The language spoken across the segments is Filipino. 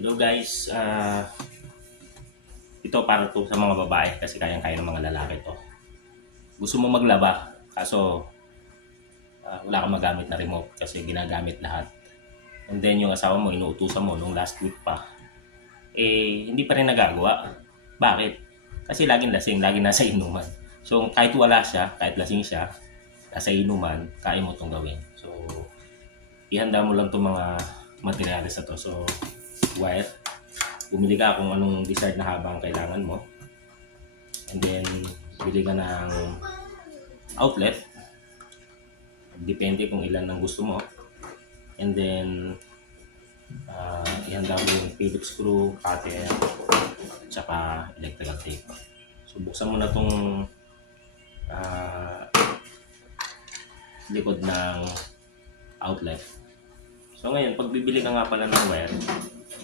Hello guys, ito para to sa mga babae kasi kayang-kaya ng mga lalaki to. Gusto mo maglaba, kaso wala kang magamit na remote kasi ginagamit lahat. And then yung asawa mo, inuutusan mo nung last week pa, hindi pa rin nagagawa. Bakit? Kasi laging lasing, laging nasa inuman. So kahit wala siya, kahit lasing siya, nasa inuman, kaya mo itong gawin. So ihanda mo lang itong mga materials na to. So wire, bumili ka kung anong desired na haba ang kailangan mo. And then, bili ka ng outlet. Depende kung ilan ang gusto mo. And then, ihanda mo yung Phillips screw, cutter, tsaka electrical tape. So, buksan mo na itong likod ng outlet. So, ngayon, pag bibili ka nga pala ng wire,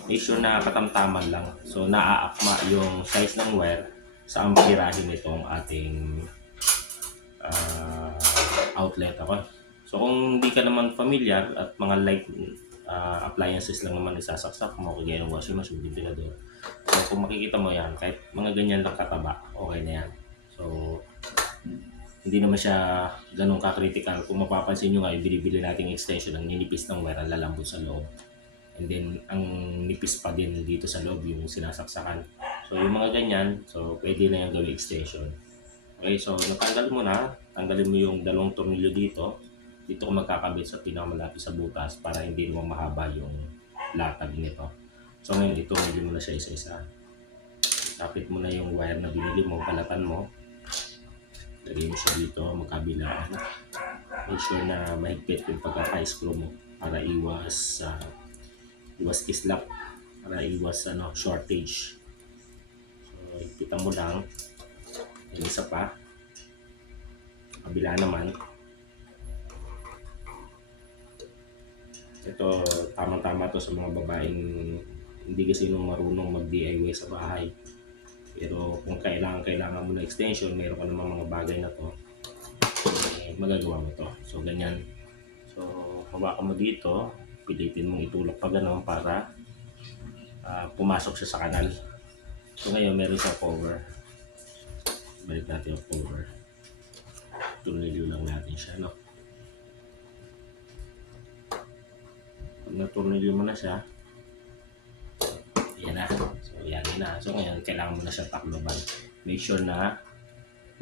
make sure na katamtaman lang. So, naaakma yung size ng wire sa amperahe nitong ating outlet. Okay? So kung hindi ka naman familiar at mga light appliances lang naman isasaksak mo, kagaya ng washing machine, ventilador. So kung makikita mo yan, kahit mga ganyan lang kataba, okay na yan. So hindi naman siya ganun ka-critical. Kung mapapansin nyo nga, yung binibili nating extension, ang ninipis ng wire, ang lalambot sa loob. And then, ang nipis pa din dito sa loob, yung sinasaksakan. So yung mga ganyan, so pwede na yung gawing extension. Okay, so natanggal mo na, tanggalin mo yung dalawang tornilyo dito. Dito ko magkakabit sa pinakamalapit sa butas para hindi naman mahaba yung latag nito. So ngayon, ito, hindi mo na siya isa-isa. Kapit mo na yung wire na binili mo, balatan mo. Lagay mo siya dito, magkabilaan. Make sure na mahigpit yung pagkaka-screw mo para iwas kislap, para iwas shortage. So, higpitan mo lang. Yung isa pa, kabila naman. Ito, tamang-tama to sa mga babaeng hindi kasi nung marunong mag-DIY sa bahay. Pero kung kailangan mo na extension, meron ka namang mga bagay na to, magagawa mo to. So, ganyan. So, hawakan mo dito, pilitin mong itulak pa gano'n para pumasok siya sa kanal. So, ngayon, meron siyang cover. Balik natin yung cover. Tornilyo lang natin siya, no? Pag na-tornilyo mo na siya, yan na. So, yan na. So, ngayon, kailangan mo na siya takloban. Make sure na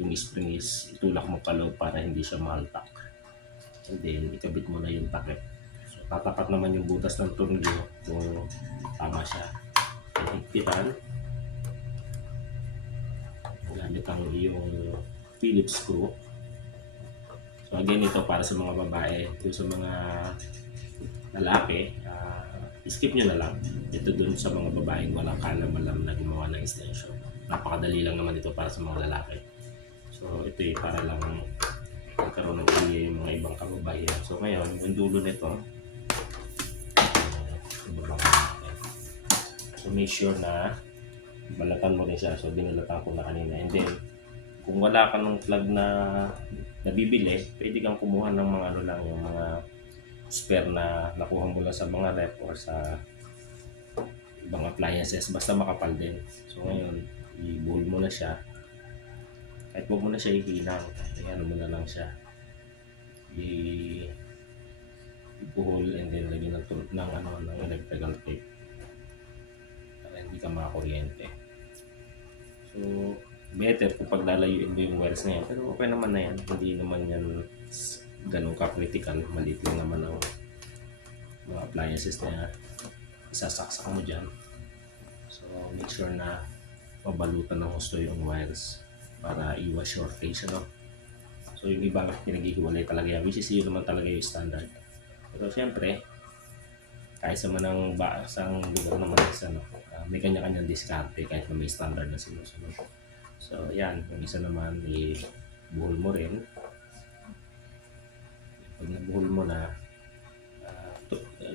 yung spring is itulak mo pa loob para hindi siya mahaltak. And then, ikabit mo na yung takip. So, tatapat naman yung butas ng tornilyo kung tama siya. Higpitan. Gamit ang iyong Phillips screw. So, again, ito para sa mga babae. Ito sa mga lalaki, skip nyo na lang. Ito dun sa mga babaeng walang kalam-alam na gumawa ng extension. Napakadali lang naman ito para sa mga lalaki. So ito para lang magkaroon ng idea yung mga ibang kababayan. So ngayon, yung dulo nito, so make sure na balatan mo rin siya. So binalatan ko na kanina. And then, kung wala ka ng plug na nabibili, pwede kang kumuha ng mga lang, yung mga spare na nakuha mo lang sa mga rep or sa ibang appliances, basta makapal din. So ngayon, i-buhol mo na siya. Kahit huwag mo na siya ikinang, ano mo na lang siya. I-buhol and then lagyan ng electrical tape para hindi ka makakuryente. So, better kung paglalayuin mo yung wires na yan. Pero okay naman na yan. Hindi naman yan ganun ka-critical. Maliit lang naman ang mga appliances na isasaksak mo dyan. So, make sure na mabalutan ng gusto yung wires para iwas shortage. So, yung iba pinag-ihiwalay talaga yan, which is yun naman talaga yung standard. Pero syempre, kahit sa manang basang lugar naman may kanya-kanyang diskarte kahit na may standard na sinusunod. So, yan. Yung isa naman, i-buhol mo rin. Pag nabuhol mo na,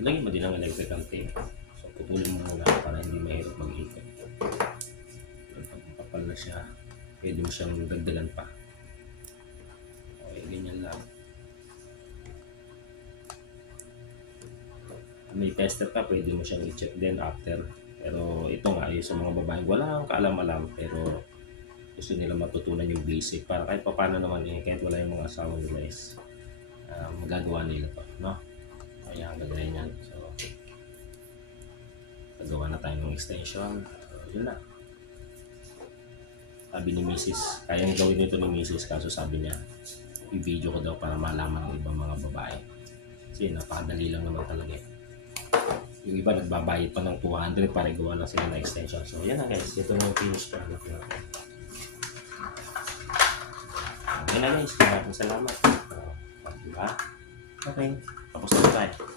lagyan mo din ang electrical tape. So, putulin mo muna para hindi mahirap mag-ikot. Pag mapapal na siya, pwede mo siyang dagdagan pa. Okay, ganyan lang. May tester ka, pwede mo siyang i-check din after Pero ito nga, yung sa mga babaeng walang kaalam-alam, pero gusto nila matutunan yung basic para kahit pa paano naman kahit wala yung mga asawa nila magagawa nila to, no? Kaya gagawin yan. So, gagawa na tayo ng extension. So, yun na. Sabi ni Mrs. Kayang gawin ito ni Mrs. Kaso sabi niya, i-video ko daw para malaman ng ibang mga babae. Kasi napakadali lang naman talaga eh. Yung iba nagbabayad pa ng 200 para gawa lang sila ng extension. So, yan na guys. Ito na yung finished product natin. Yan na guys. Maraming salamat. Diba? Okay. Tapos na tayo.